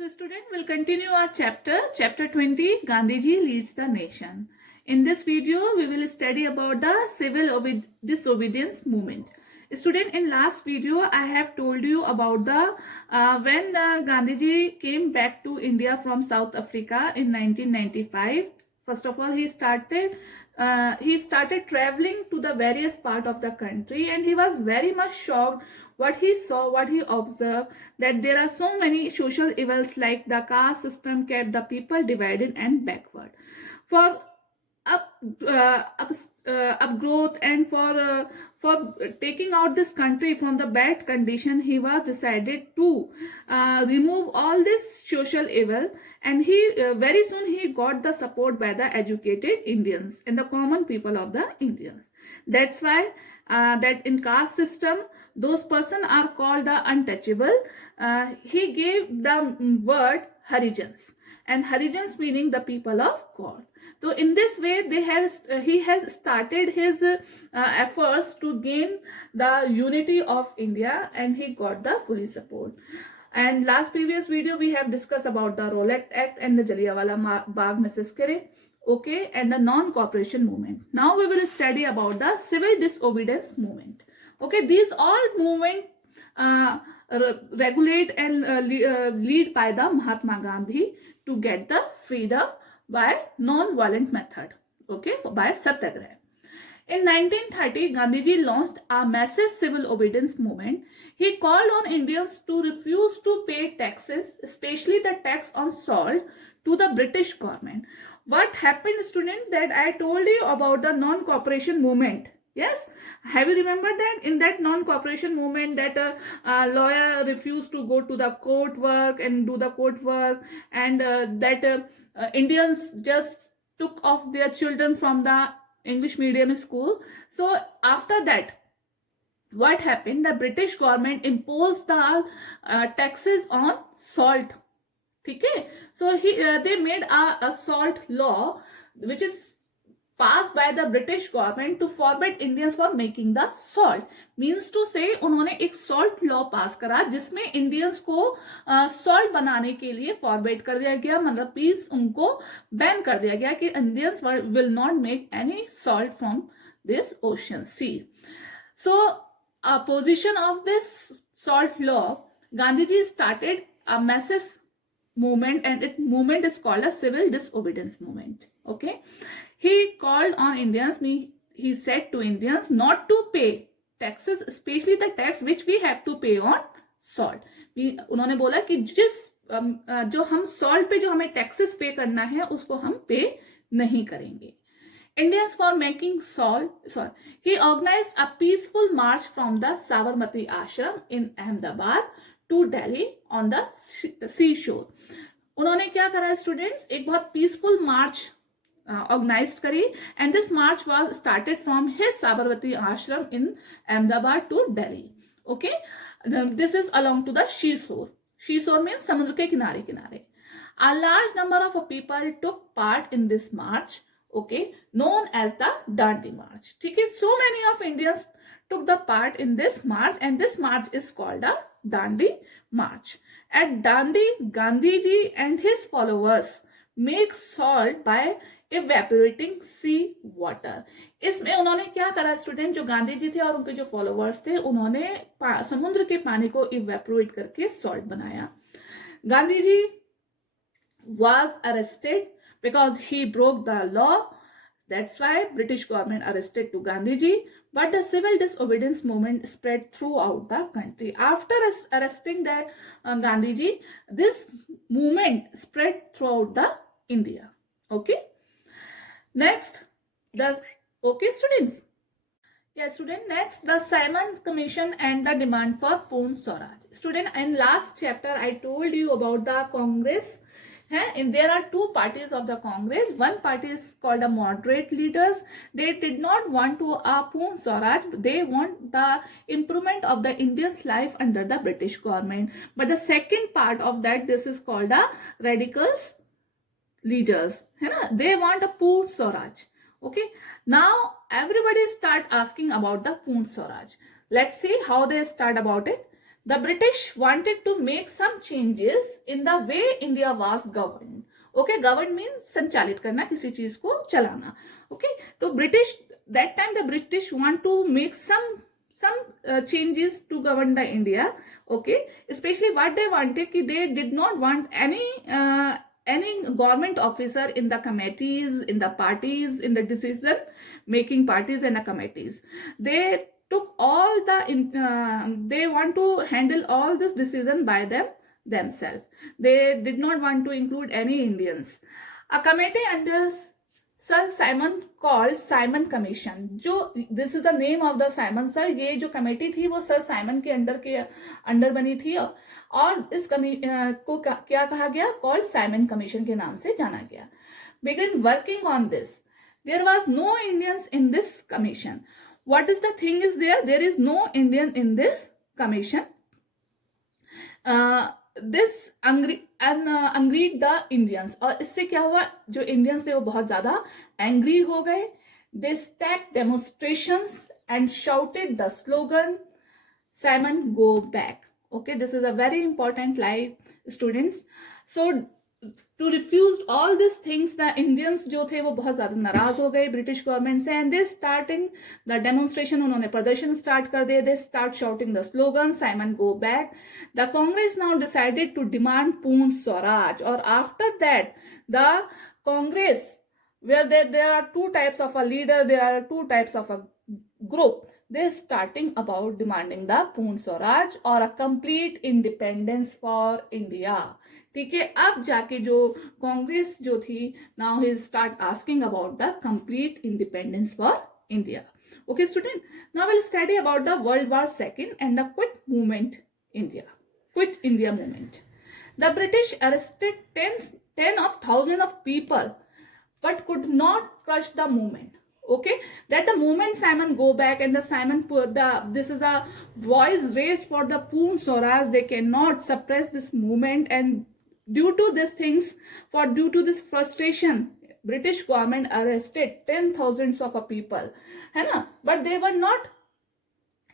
So student, will continue our chapter 20, Gandhiji leads the nation. In this video, we will study about the civil disobedience movement. Student, in last video, I have told you about the when Gandhiji came back to India from South Africa in 1995. First of all, he started traveling to the various part of the country, and he was very much shocked what he saw, what he observed, that there are so many social evils like the caste system kept the people divided and backward. For up, upgrowth and for taking out this country from the bad condition, he was decided to remove all this social evil, and he very soon he got the support by the educated Indians and the common people of the Indians. That's why that in caste system, those persons are called the untouchable. He gave the word Harijans, and Harijans meaning the people of God. So in this way, he has started his efforts to gain the unity of India, and he got the fully support. And last previous video we have discussed about the Rowlatt Act and the Jallianwala Bagh massacre, okay, and the non-cooperation movement. Now we will study about the civil disobedience movement. Okay, these all movement regulate and lead by the Mahatma Gandhi to get the freedom by non-violent method, okay, by satyagraha. In 1930, Gandhiji launched a massive civil obedience movement. He called on Indians to refuse to pay taxes, especially the tax on salt, to the British government. What happened, student, that I told you about the non-cooperation movement. Yes, have you remembered that in that non-cooperation movement that a lawyer refused to go to the court work and do the court work, and that Indians just took off their children from the English medium school. So after that, what happened? The British government imposed the taxes on salt. Okay, so they made a salt law which is passed by the British government to forbid Indians from making the salt. Means to say, उन्होंने एक salt law पास करा जिसमें Indians को salt बनाने के लिए forbid कर दिया गया, मतलब means उनको ban कर दिया गया कि Indians will not make any salt from this ocean sea. So, opposition of this salt law, Gandhiji started a massive movement, and its movement is called a civil disobedience movement. Okay, he called on Indians, he said to Indians not to pay taxes, especially the tax which we have to pay on salt. उन्होंने बोला कि जो हम salt पे जो हमें taxes pay करना है उसको हम pay नहीं करेंगे. Indians for making salt. He organized a peaceful march from the Sabarmati Ashram in Ahmedabad to Delhi on the seashore. उन्होंने क्या करा स्टूडेंट्स, एक बहुत पीसफुल मार्च ऑर्गेनाइज करी, and this march was started from his Sabarmati Ashram in Ahmedabad to Delhi. Okay, this is along to the seashore means समुद्र के किनारे किनारे. A large number of people took part in this march, okay, known as the Dandi March. ठीक है, so many of Indians took the part in this march, and this march is called the Dandi March. At Dandi, Gandhiji and his followers make salt by evaporating sea water. इसमें उन्होंने क्या करा student, जो गांधी जी थे और उनके जो followers थे, उन्होंने समुद्र के पानी को इवेपोरेट करके सॉल्ट बनाया. Gandhi ji was arrested because he broke the law. That's why British government arrested to Gandhiji. But the civil disobedience movement spread throughout the country. After arresting that Gandhiji, this movement spread throughout the India. Okay. Next, okay students. Yeah, student. Next, the Simon Commission and the demand for Purn Swaraj. Student, in last chapter I told you about the Congress. And there are two parties of the Congress. One party is called the moderate leaders. They did not want to Purn Swaraj. They want the improvement of the Indians' life under the British government. But the second part of that, this is called the radicals leaders. They want a Purn Swaraj. Okay. Now everybody start asking about the Purn Swaraj. Let's see how they start about it. the British wanted to make some changes in the way India was governed. Okay, govern means संचालित करना, किसी चीज को चलाना. Okay, तो British, that time the British want to make some changes to govern the India. Okay, especially what they wanted कि they did not want any government officer in the committees, in the parties, in the decision making parties and the committees. They took all the they want to handle all this decision by themselves. They did not want to include any Indians. A committee under Sir Simon called Simon Commission, जो this is the name of the Simon sir, ये जो committee थी वो sir Simon के under बनी थी और इस को क्या कहा गया, कॉल्ड साइमन कमीशन के नाम से जाना गया. Began working on this. There was no Indians in this commission. What is the thing is there is no Indian in this commission. This angried the Indians, और इससे क्या हुआ, जो Indians थे वो बहुत ज्यादा angry हो गए. They stacked demonstrations and shouted the slogan Simon go back. Okay, this is a very important line, students. So to refuse all these things, the Indians जो थे वो बहुत ज़्यादा नाराज हो गए ब्रिटिश गवर्नमेंट से, and they starting the demonstration, उन्होंने प्रदर्शन स्टार्ट कर दिए. They start shouting the slogan Simon go back. The Congress now decided to demand Poon Swaraj, or after that the Congress, where there are two types of a leader, there are two types of a group, they starting about demanding the Poon Swaraj or a complete independence for India. ठीक है, अब जाके जो कांग्रेस जो थी, now he start asking about the complete independence for India. Okay student, now will study about the world war second and the quit movement India, quit India movement. The British arrested ten of thousands of people but could not crush the movement. Okay, that the movement Simon go back and this is a voice raised for the Poon Swaraj. They cannot suppress this movement, and due to these things, due to this frustration, British government arrested 10,000s of people, है ना, but they were not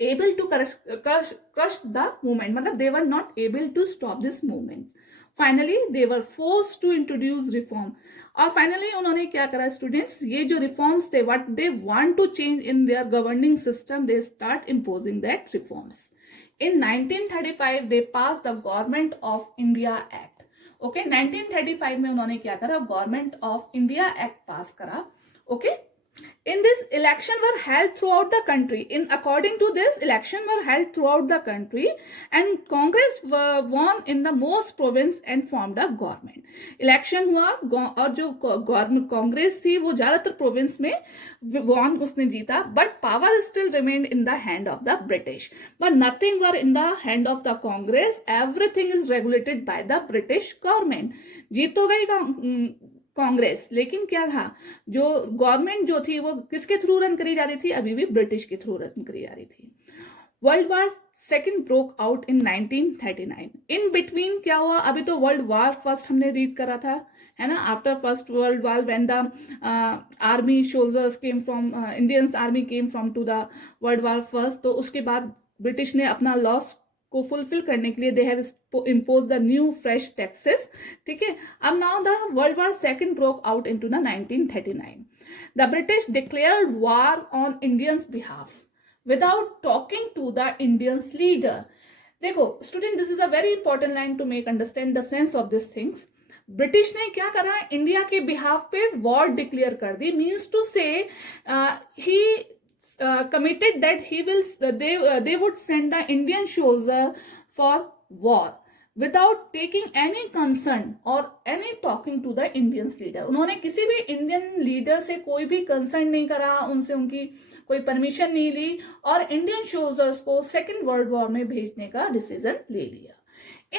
able to crush the movement. मतलब they were not able to stop this movement. Finally they were forced to introduce reform. और finally उन्होंने क्या करा students, ये जो reforms थे, what they want to change in their governing system, they start imposing that reforms. In 1935 they pass the Government of India Act. Okay, 1935 में उन्होंने क्या करा, Government of India Act pass करा. Okay, in this election were held throughout the country. In according to this, election were held throughout the country and Congress won in the most province and formed a government. Election हुआ और जो कांग्रेस थी वो ज्यादातर province में won, उसने जीता, but power still remained in the hand of the British. But nothing were in the hand of the Congress. Everything is regulated by the British government. जीत तो गई कांग्रेस, लेकिन क्या था, जो गवर्नमेंट जो थी वो किसके थ्रू रन करी जा रही थी, अभी भी ब्रिटिश के थ्रू रन करी जा रही थी. World war second broke out in 1939. In between क्या हुआ, अभी तो वर्ल्ड वॉर फर्स्ट हमने रीड करा था, है ना. After first world war when the army soldiers came from, Indians army came from to the world war first, तो उसके बाद ब्रिटिश ने अपना लॉस को फुलफिल करने के लिए they have impose the new fresh taxes. ठीक है, अब now the world war second broke out into the 1939. The British declared war on Indians behalf without talking to the Indians leader. देखो student, this is a very important line to make understand the sense of this things. British ने क्या करा, India के behalf पे war declare कर दी. Means to से ही committed that they would send the Indian soldier for war without taking any concern or any talking to the Indians leader. उन्होंने किसी भी इंडियन लीडर से कोई भी कंसर्न नहीं करा, उनसे उनकी कोई परमिशन नहीं ली और इंडियन सोल्जर्स को सेकेंड वर्ल्ड वॉर में भेजने का डिसीजन ले लिया.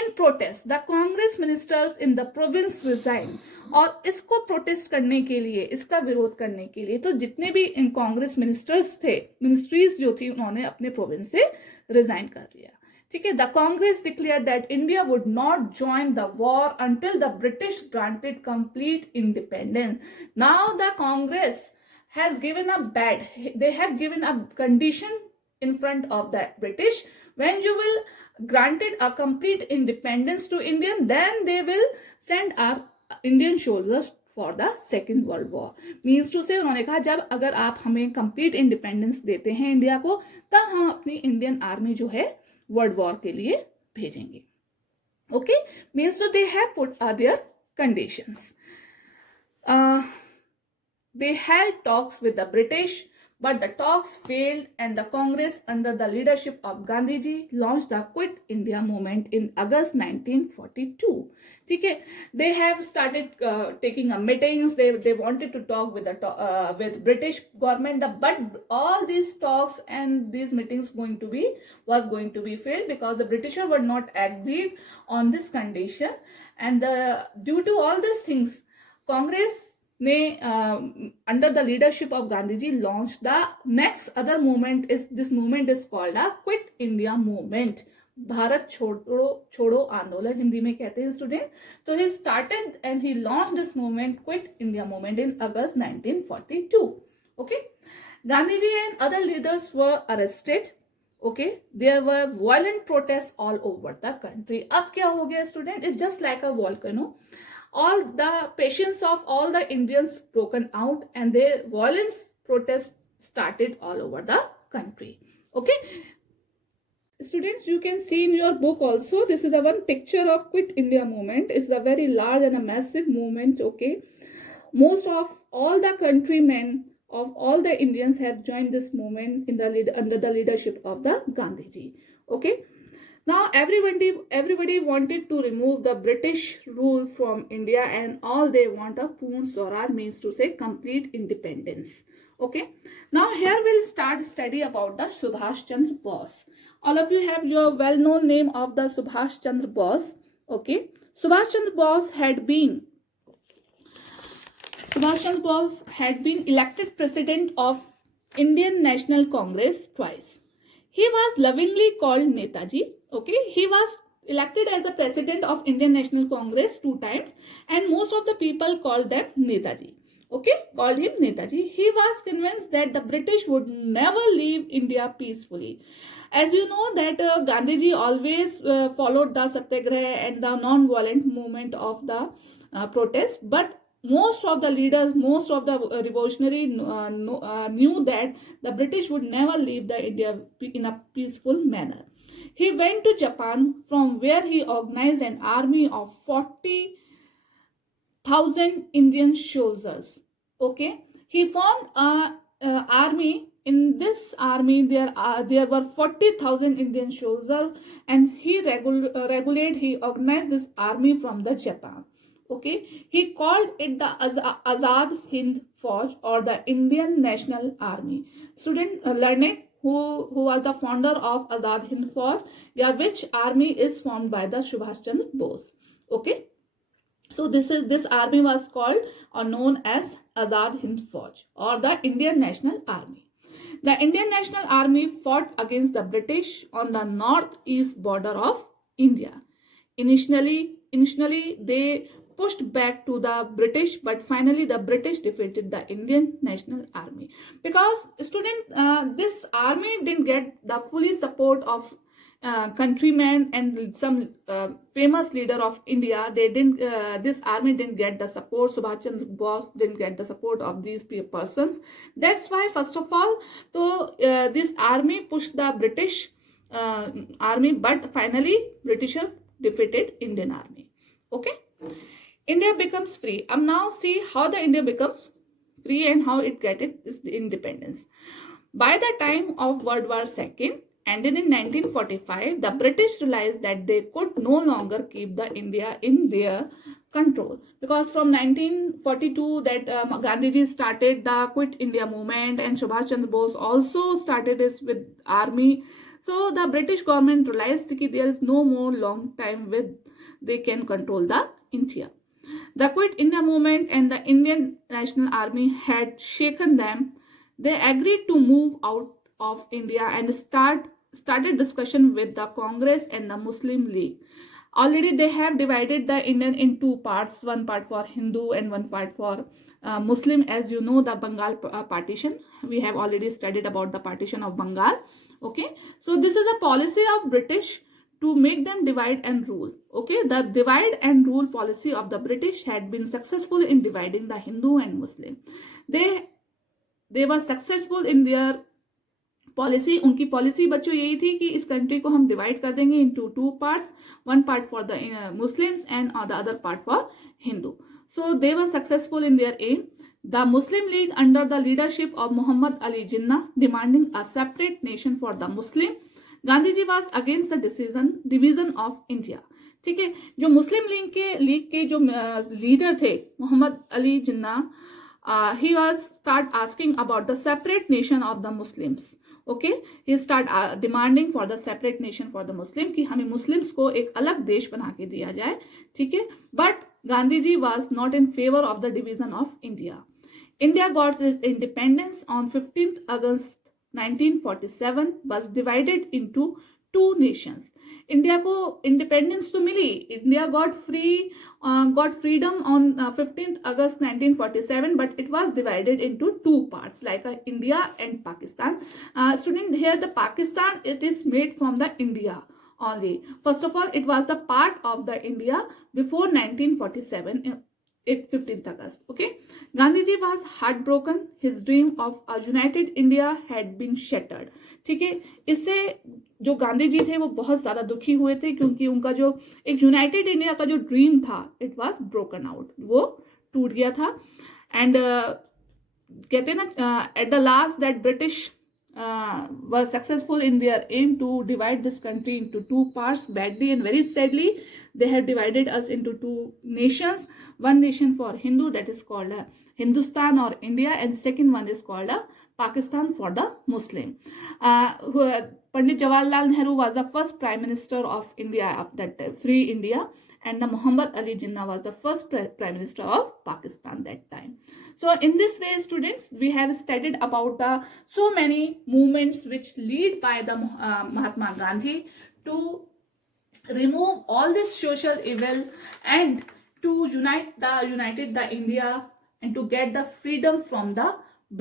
In protest the Congress ministers in the province resign. और इसको प्रोटेस्ट करने के लिए, इसका विरोध करने के लिए, तो जितने भी इन कांग्रेस मिनिस्टर्स थे, मिनिस्ट्रीज जो थी, उन्होंने अपने प्रोविंस से रिजाइन कर लिया. ठीक है, the Congress declare that India would not join the war until the British granted complete independence. Now the Congress has given a they have given a condition in front of the British. When you will granted a complete independence to India, then they will send our Indian soldiers for the Second World War. Means to से उन्होंने कहा जब अगर आप हमें complete independence देते हैं India को, तब हम अपनी इंडियन आर्मी जो है वर्ल्ड वॉर के लिए भेजेंगे. Okay, means to they have put their conditions. They held talks with the British, but the talks failed, and the Congress, under the leadership of Gandhiji, launched the Quit India movement in August 1942. ठीक है, they have started taking meetings. They wanted to talk with the with British government, but all these talks and these meetings was going to be failed because the Britishers were not agreed on this condition, and due to all these things, Congress ने under the leadership of Gandhiji launched the next other movement. This movement is called a Quit India movement. Bharat छोड़ो आंदोलन हिंदी में कहते हैं student. तो he started and he launched this movement, Quit India movement, in August 1942. Okay, Gandhiji and other leaders were arrested. Okay, there were violent protests all over the country. अब क्या हो गया student? It's just like a volcano. All the patience of all the Indians broken out, and their violence protests started all over the country. Okay, students, you can see in your book also, this is a one picture of Quit India movement. It's a very large and a massive movement. Okay, most of all the countrymen of all the Indians have joined this movement under the leadership of the Gandhiji. Okay, now everybody wanted to remove the British rule from India, and all they want a Poon Swaraj, means to say complete independence. Okay, now here we'll start study about the Subhash Chandra Bose. All of you have your well-known name of the Subhash Chandra Bose. Okay, Subhash Chandra Bose had been elected president of Indian National Congress twice. He was lovingly called Netaji. Okay, he was elected as a president of Indian National Congress 2 times, and most of the people called them Netaji. Okay, called him Netaji. He was convinced that the British would never leave India peacefully. As you know that Gandhiji always followed the Satyagraha and the non-violent movement of the protest, but most of the leaders, most of the revolutionary knew that the British would never leave the India in a peaceful manner. He went to Japan, from where he organized an army of 40,000 Indian soldiers. Okay, he formed a army. In this army, there were 40,000 Indian soldiers, and he organized this army from the Japan. Okay, he called it the Azad Hind Fauj, or the Indian National Army. Student, learn it. Who was the founder of Azad Hind Fauj? Yeah, which army is formed by the Subhash Chandra Bose. Okay, so this army was called or known as Azad Hind Fauj, or the Indian National Army. The Indian National Army fought against the British on the northeast border of India. Initially they pushed back to the British, but finally the British defeated the Indian National Army. Because this army didn't get the fully support of countrymen and some famous leader of India. This army didn't get the support. Subhash Chandra Bose didn't get the support of these persons. That's why, first of all, this army pushed the British army, but finally Britishers defeated Indian army. Okay, India becomes free. Now see how the India becomes free and how it gets its independence. By the time of World War II, ended in 1945, the British realized that they could no longer keep the India in their control, because from 1942 that Gandhiji started the Quit India movement, and Subhash Chandra Bose also started this with army. So the British government realized that there is no more long time they can control the India. The Quit India movement and the Indian National Army had shaken them. They agreed to move out of India and started discussion with the Congress and the Muslim League. Already they have divided the Indian in 2 parts, one part for Hindu and one part for Muslim. As you know, the Bengal partition, we have already studied about the partition of Bengal. Okay, so this is a policy of British to make them divide and rule. Okay, the divide and rule policy of the British had been successful in dividing the Hindu and Muslim. They were successful in their policy. उनकी policy बच्चों यही थी कि इस country को हम divide कर देंगे into two parts, one part for the Muslims and the other part for Hindu. So they were successful in their aim. The Muslim League under the leadership of Mohammad Ali Jinnah demanding a separate nation for the Muslim. Gandhi ji was against the division of India. ठीक है, जो मुस्लिम league के जो leader थे मोहम्मद अली जिन्ना, he was start asking about the separate nation of the Muslims. Okay, he start demanding for the separate nation for the Muslim कि हमें Muslims को एक अलग देश बना के दिया जाए. ठीक है, but Gandhi ji was not in favor of the division of India. India got its independence on 15th August 1947, was divided into two nations. India को इंडिपेंडेंस तो मिली, India got freedom on 15th August 1947, but it was divided into two parts like India and Pakistan. Student, here the Pakistan, it is made from the India only. First of all, it was the part of the India before 1947. 15th August. Okay, Gandhi ji was heartbroken. His dream of a united India had been shattered. ठीक है, इससे जो गांधी जी थे वो बहुत ज़्यादा दुखी हुए थे क्योंकि उनका जो एक यूनाइटेड इंडिया का जो ड्रीम था, इट वाज ब्रोकन आउट, वो टूट गया था. एंड कहते हैं ना, at the last that British were successful in their aim to divide this country into two parts. Badly and very sadly, they have divided us into two nations. One nation for Hindu, that is called Hindustan or India, and second one is called Pakistan for the Muslim. Pandit Jawaharlal Nehru was the first Prime Minister of India, of that free India, and the Muhammad Ali Jinnah was the first Prime Minister of Pakistan that time. So in this way, students, we have studied about the so many movements which lead by the Mahatma Gandhi to remove all this social evil and to united the India and to get the freedom from the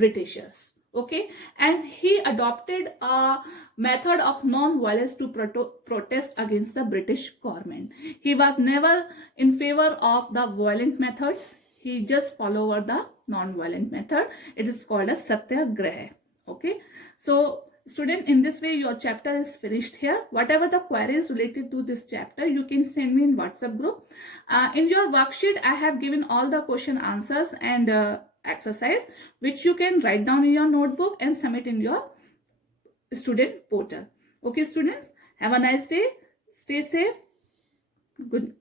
Britishers. Okay, and he adopted a method of non-violence to protest against the British government. He was never in favor of the violent methods. He just followed the non-violent method. It is called a satyagraha. Okay, so student, in this way your chapter is finished here. Whatever the queries related to this chapter, you can send me in WhatsApp group. In your worksheet, I have given all the question answers and exercise which you can write down in your notebook and submit in your student portal. Okay, students, have a nice day. Stay safe. Good.